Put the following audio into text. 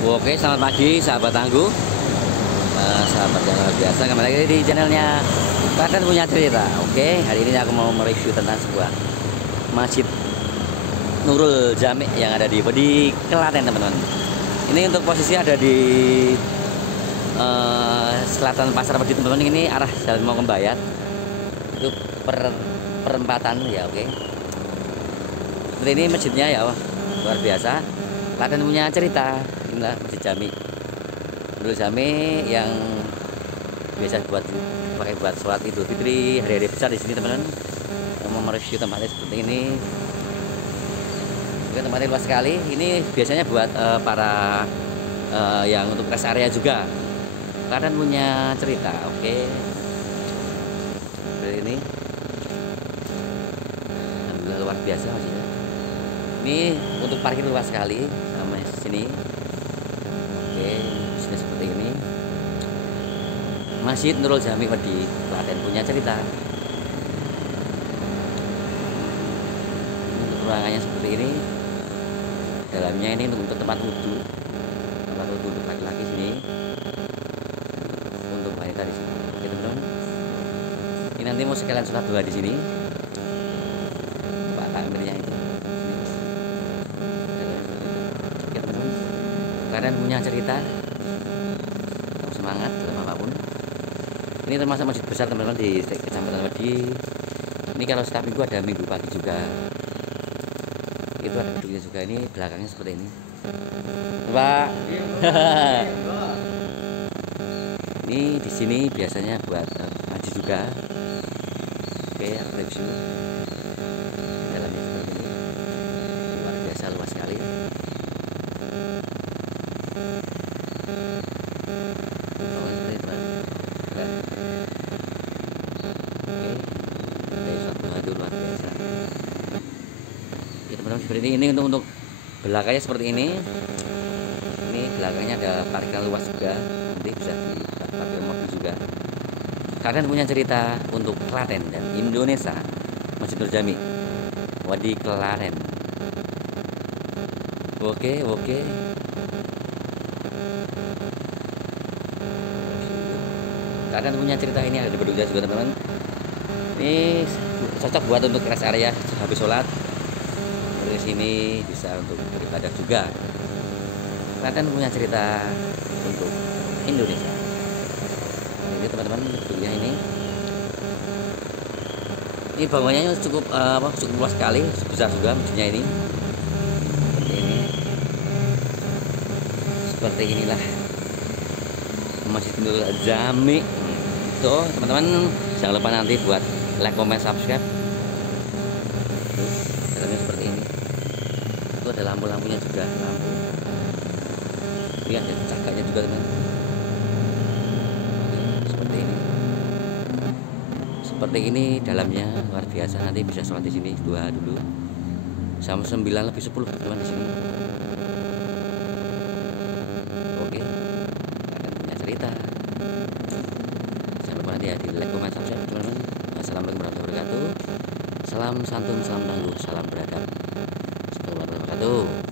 Oke, selamat pagi sahabat tangguh, sahabat yang luar biasa. Kembali lagi di channelnya Klaten Punya Cerita. Oke, hari ini aku mau mereview tentang sebuah Masjid Nurul Jami yang ada di Klaten, teman-teman. Ini untuk posisi ada di selatan Pasar Wedi, teman-teman. Ini arah jalan mau Kembayat. Itu perempatan ya, oke. Seperti ini masjidnya ya, luar biasa. Klaten Punya Cerita. Inilah Masjid Jami Nurul Jami yang biasa pakai buat sholat Idul Fitri, hari-hari besar di sini, teman-teman. Mau mereview tempatnya seperti ini. Juga tempatnya luas sekali. Ini biasanya buat para yang untuk rest area juga. Klaten Punya Cerita, oke. Seperti ini. Alhamdulillah luar biasa masjidnya. Ini untuk parkir luas sekali sama sini. Oke, sudah seperti ini. Masjid Nurul Jami Wedi, Klaten Punya Cerita. Untuk ruangannya seperti ini. Dalamnya ini untuk tempat wudhu untuk laki-laki sini. Untuk wanita di sini. Oke, teman-teman. Ini nanti mau sekalian sholat dua di sini. Pak takmirnya itu. Klaten Punya Cerita, semangat dalam apapun. Ini termasuk masjid besar, teman-teman, di Kecamatan Wedi. Ini kalau setiap minggu ada minggu pagi juga. Itu ada gedungnya juga. Ini belakangnya seperti ini, Pak. Ini di sini biasanya buat ngaji juga. Oke, aku review. Dalamnya seperti ini, luar biasa, luas sekali. Luar biasa. Ya, teman-teman, seperti ini untuk belakangnya seperti ini. Ini belakangnya ada parkiran luas juga, nanti bisa diparkir mobil juga. Klaten Punya Cerita untuk Klaten dan Indonesia, Masjid Nurul Jami Wedi, Klaten. Oke. Klaten Punya Cerita ini ada di Bedugja juga, teman-teman. Ini cocok buat untuk rest area habis sholat. Dari sini bisa untuk beribadah juga. Klaten Punya Cerita untuk Indonesia. Ini, teman-teman, bentuknya ini. Ini bangunannya cukup cukup luas sekali, besar juga masjidnya ini. Seperti inilah Masjid Nurul Jami. Itu, teman-teman, jangan lupa nanti buat like, comment, subscribe. Dalamnya seperti ini. Itu ada lampu-lampunya juga, lampu. Ini ada cagaknya juga, teman. Seperti ini. Seperti ini dalamnya, luar biasa. Nanti bisa sholat di sini dua dulu. Sama 9 lebih 10, teman, di sini. Oke. Klaten Punya Cerita. Jangan lupa nanti ya di like, comment, subscribe, teman-teman. Assalamualaikum warahmatullahi wabarakatuh. Salam santun, salam tangguh, salam beradab. Assalamualaikum warahmatullahi wabarakatuh.